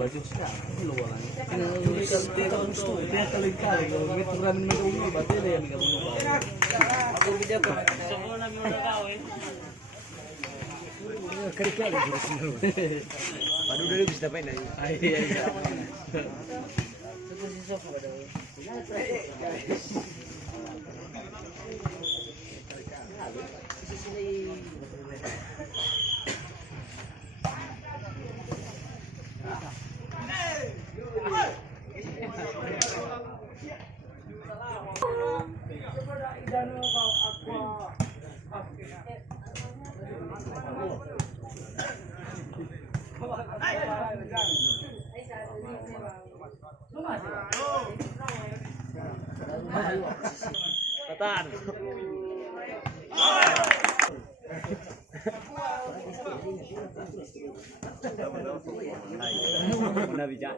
baju sekarang lu wala ni dia kali-kali kalau gitu ramen med umi batil ya nih kamu aku video tuh semua nabi udah kawin kali-kali gitu semua padu dulu bisa dapat nih iya iya terus sisa pada Tatan. Mana bijak.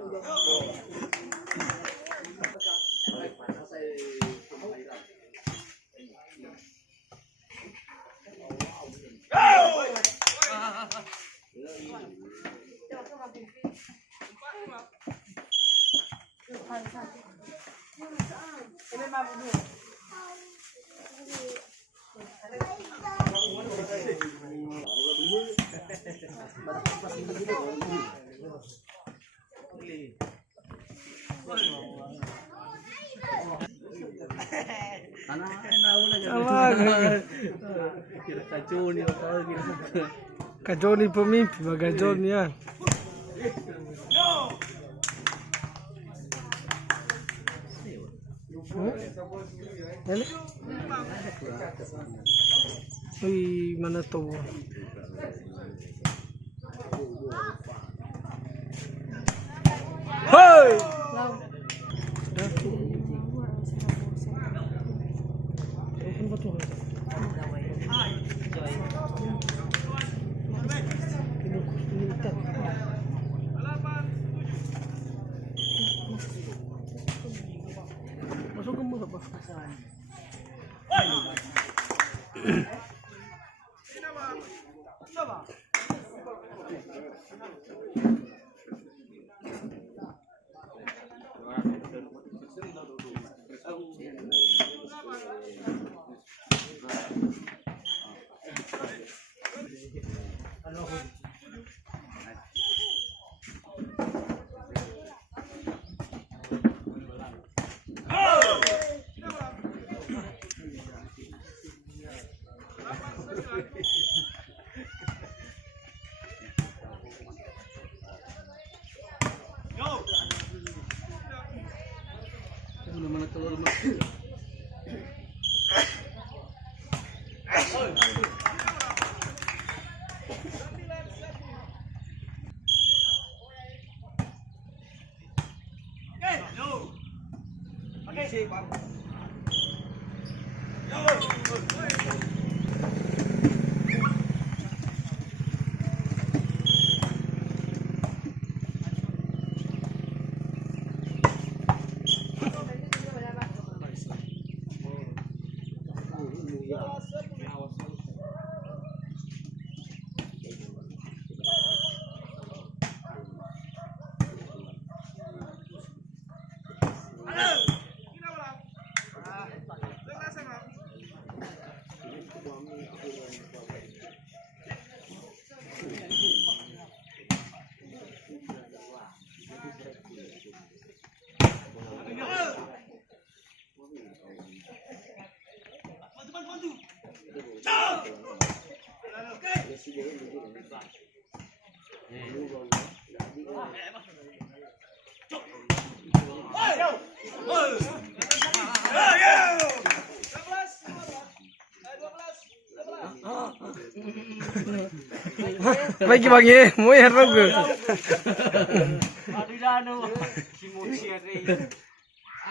Kajoni pemimpin, Kajoni ya. Wih, mana tuh? Hoi! Masuk ke mulut apa? Mana telur mas? Bagi-bagi, mau ya rogo. Aduh dano, si Musia nih.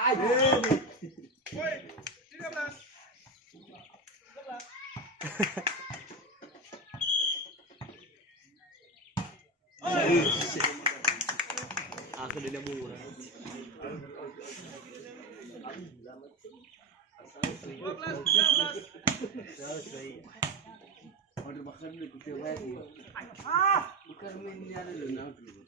Ayo. Woi, 13. Aku di murah. 12. Order makan dulu kita lagi. Bukan minyak dulu nak dulu.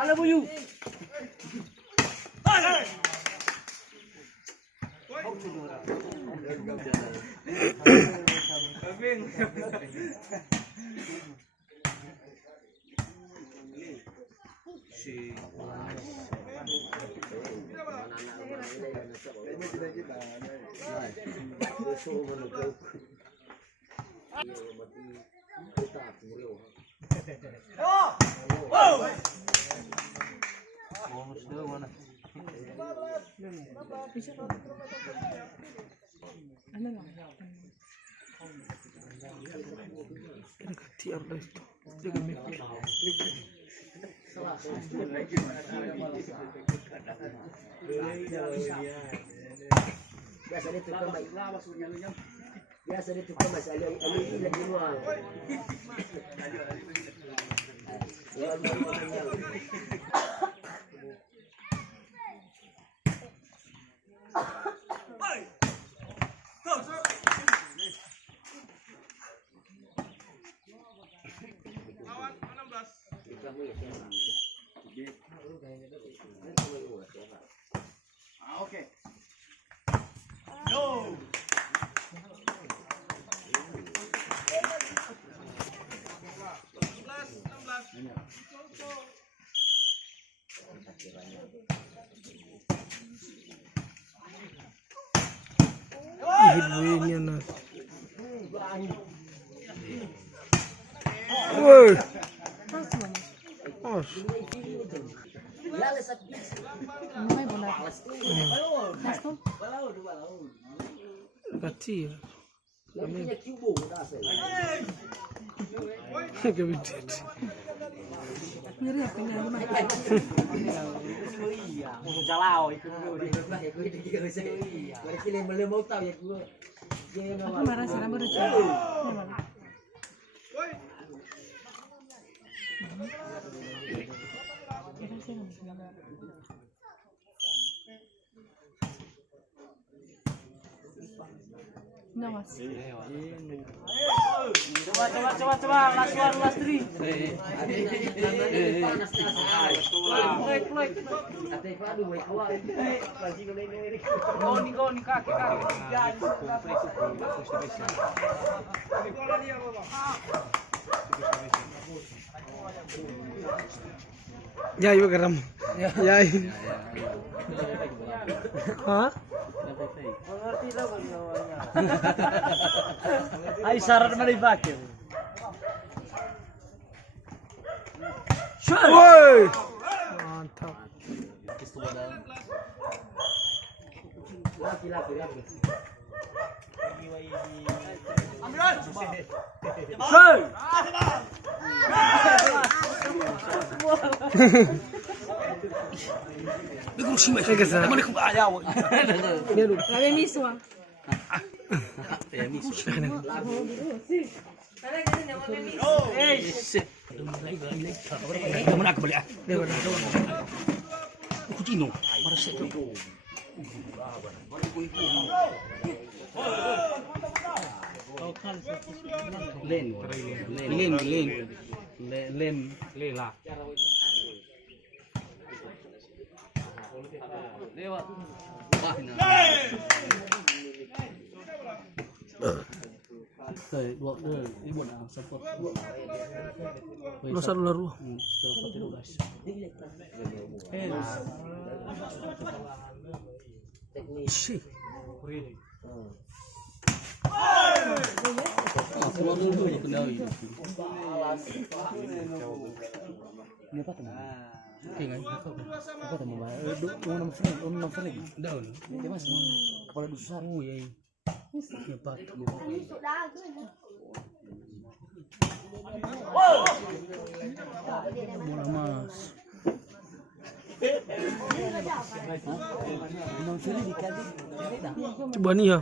Ala buyu. Tiar dah itu. Jaga mikir. Biasa dia tukang baik. Biasa dia tukang masih ada lagi luar. Oke. Go. Ini anak. Woi. Os. Kecil. Kebetulan. Jalao itu. Aku marah sih, baru Mas. Coba. Last three. Go, kaki. Ya, ibu geram. Ya. Hah? Ay syarat mana dipakai? Woi. Mantap. Laki. Len lah. Lewat. Dua ibu nak support. Dosa lalu. Teknis. Sih. Aku mau dulu ya kendali. Ini apa teman? Oke kan? Apa teman? Nama friend. Daun. Ini mas kepala dusun. Oh iya. Ya Pak. Bola mas. Nama friend dikali. Coba nih ya.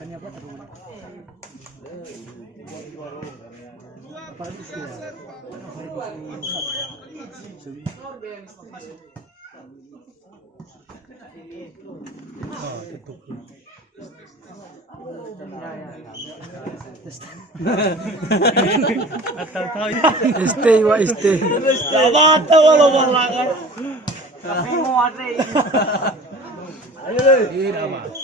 Kenapa teman? Kepala dusun. Ah, tutup. Atau tahu. Stay wa stay. Mata wala wala kan. Tapi mau ada. Iya, Mas.